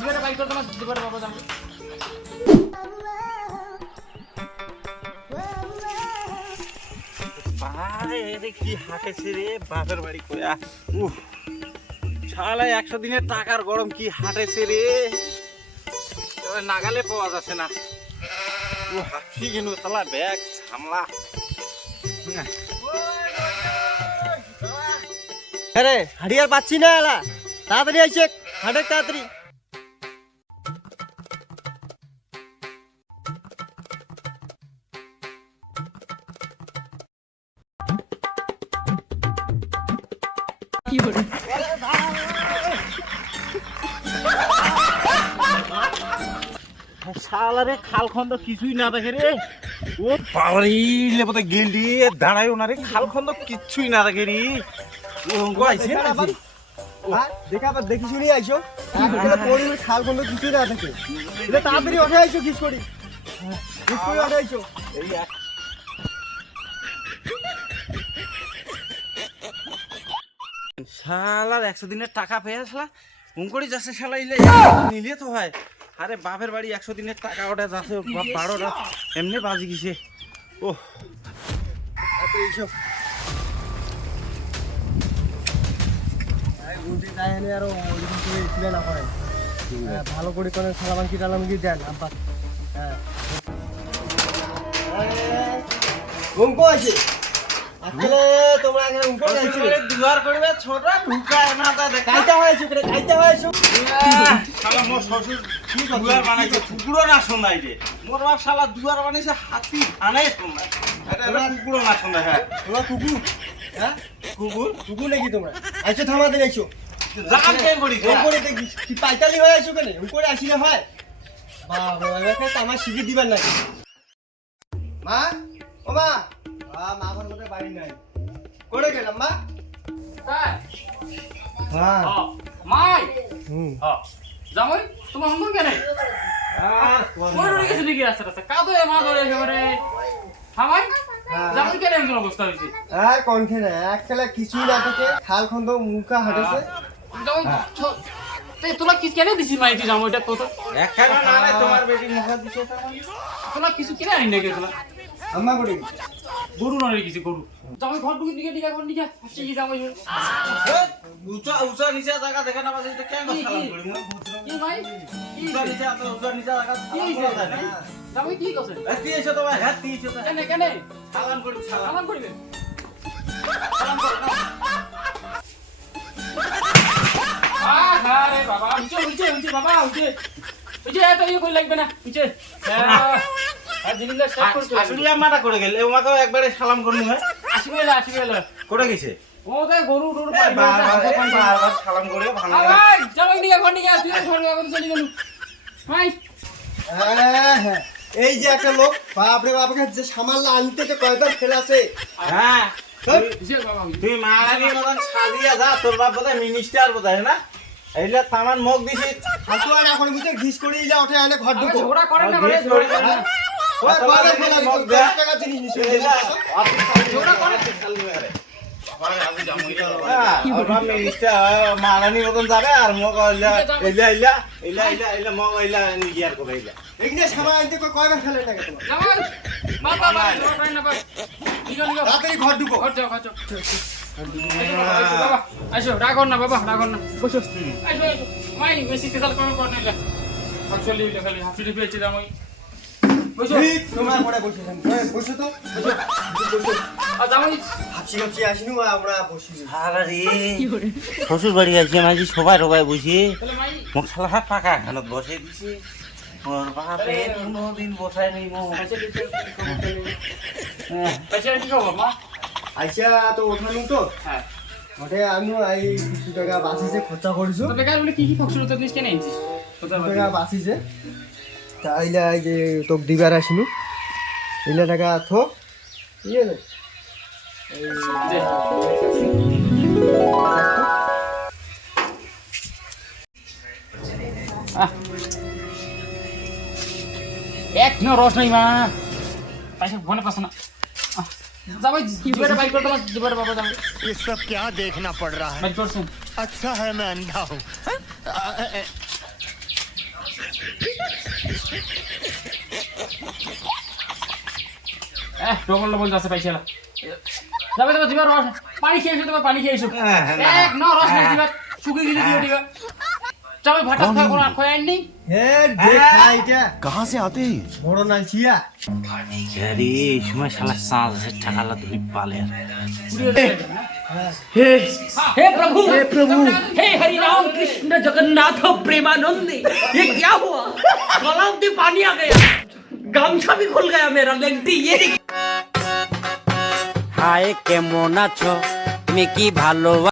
দিবারে bike করতে না দিবারে বাবা যাবে রে কি হাঁটেছে রে বাপের বাড়ি কয়া উহ শালা 100 দিনের টাকার গরম কি হাঁটেছে রে নাগালে পাওয়া যাচ্ছে না ও হাঁটছি কিন্তু শালা ব্যাগ সামলা আরে হাড়িয়ার পাচ্ছি না এলা তাড়াতাড়ি আইছে হাঁটে তাড়াতাড়ি শালা রে খাল খন্দ কিছুই না দেখে রে ও পারিলে বোধ গেল দিয়ে দাঁড়ায় না রে খাল খন্দ কিছুই না দেখে রে ও অঙ্গ আইছে দেখা আবার দেখি শুনি আইছো পড়ি খাল খন্ড কিছুই না থাকে তাড়াতাড়ি উঠে আইছো কিস করি উঠে আইছো শালার 100 দিনের টাকা পেয়ে শালা উঙ্কড়ি যাচ্ছে শালা ইলে নিলে তো হয় আরে বাপের বাড়ি 100 দিনের টাকা ওটা যাচ্ছে 12টা এমনি বাজি গেছে ও এইসব আরো না করেন ভালো করে কোনো সালামানকি টালামানকি দেন আব্বা হ্যাঁ ঘুমকো আছে আসলে তোমরা আগে উঠে যাইছো দুয়ার করবে ছোটরা ঢুকায় না তা কাইতে হয়েছে করে কাইতে হয়েছে শালা মোর শ্বশুর কি দুয়ার বানাইছে কুকুরও না শোনাই রে মোর বাপ শালা দুয়ার বানাইছে হাতি আনে শোনাই এটা কুকুরও না শোনাই হ্যাঁ তোমরা কুকুর হ্যাঁ কুকুর কুকুর নাকি তোমরা আইছো থামাতে আইছো জান কেন করি উপরে দেখি কি পাইতালি হয়ে আইছো কেন উপরে আসিলে হয় বাবা এবারে তো আমার শিখি দিবার নাকি মা ও মা মা ঘর মধ্যে বাড়ি নাই কোড়ে গেলাম মা হ্যাঁ হ্যাঁ মাই হুম জামাই তোমার হঙ্গন কেন ওই রয়ে গেছে দিকে রাস্তা রাস্তা কাদো মা ধরে একেবারে হামাই জামাই কেন এমন অবস্থা হয়েছে আর কোনখানে না এক খেলা কিছুই না থাকে খাল খন্দ মুখা হাঁটেছে জামাই তোলা কিছু কেন দিছি মাই তুই জামাইটা কত একখানা না রে তোমার বেটি মুখা দিছে তোলা কিছু কিনে আনি নাকি তোলা আম্মা করে গরু না রে কিছু গরু জামাই ঘর ঢুকে দিকে দিকে ঘর দিকে আসছে কি জামাই উঁচা উঁচা নিচে জায়গা দেখে না বাজে কেন সালাম করি কি ভাই কি উঁচা নিচে এত উঁচা নিচে জায়গা জামাই কি করছে এতি এসে তো ভাই হাতি এসে তো কেন কেন সালাম করি সালাম সালাম করিবেন সালাম কর আরে বাবা উঠে উঠে উঠে বাবা উঠে উঠে এত ইয়ে কই লাগবে না উঠে আর জিনিসটা স্টার্ট করতে আসলে আমাটা করে গেল ওমাকে একবারে সালাম করনি হয় আসিবে করে গেছে ও তাই গরু টরু বারবার সালাম করে ভাঙা ভাই জামাই দিকে ঘর নিয়ে তুই ঘর করে চলে গেল ভাই হ্যাঁ এই যে একটা লোক বাপরে বাপকে যে সামাল আনতে যে কয়বার ফেলাছে হ্যাঁ কিসের বাবা তুই মারানি মতন সাজিয়া যা তোর বাপ বোধহয় মিনিস্টার বোধহয় না এইলা তামান মুখ দিছি হাতু আর এখন বুঝে ঘিস করে ইলা ওঠে আনে ঘর ঢুকো ঝগড়া করে না ঘরে ঝগড়া করে না ওই কয়বার ফেলা মুখ 10 টাকা জিনিস নিছে ঝগড়া করে মিনিস্টার মারানি মতন যাবে আর মুখ এইলা মুখ এইলা ইয়ার করে এইলা এইনে সামাল আনতে কয়বার ফেলে না তোমার জামাই বাবা বাবা ঝগড়া করে না ভাই নিগো নিগো তাড়াতাড়ি ঘর ঢুকো ঘর যাও বাবা আসো রাগন না বাবা রাগন না বসো আসো মাই বেশি তেল করে না চলি খালি হাফি টিপি আছে জামাই বসো তোমরা পড়ে বসেছেন বসো তো বসো আর জামাই হাসি হাসি আসিনু আমরা বসি শালা রে শ্বশুর বাড়ি আছে মাঝি সবাই রবাই বসে তাহলে মাই মোক শালা পাকা খানত বসে দিছে ওর বাপে কোনদিন বসায় নি মো পয়সা কি খাবো মা আইসা তো ওঠানো তো হ্যাঁ ওঠে আমি এই কিছু টাকা বাঁচিছে খরচা করছো তো বেকার বলে কি ফক্সর তো জিনিস কেন আনছিস টাকা বাঁচিছে তাইলে এই যে তোক দিবার আসিনু এইলা টাকা থো ঠিক আছে এক নো রস নাই মা পয়সা ফোনে পাস না जाओ दिवार बाइक कर दो दिवार बाबा जाओ ये सब क्या देखना पड़ रहा है बाइक कर सुन अच्छा है मैं अंधा हूँ ডবল যাচ্ছে পয়সা যাবে যাবে দিবা রস পানি খেয়ে এসো তোমার পানি খেয়ে এসো এক ন রস না দিবা শুকিয়ে গেলে দিবা দিবা যাবে ভাটা খাওয়া কোনো আর খয় আইনি হে দেখ খাই এটা कहाँ से आते हैं বড় না ছিয়া अरे এই সময় শালা 5000 টাকা লা ধরি পালে हे प्रभु हे हरि राम कृष्ण जगन्नाथ प्रेमानंद ये क्या हुआ गलाव में पानी आ गया गामछा भी खुल गया मेरा लेंटी ये হায় কেমন আছো তুমি কি ভালো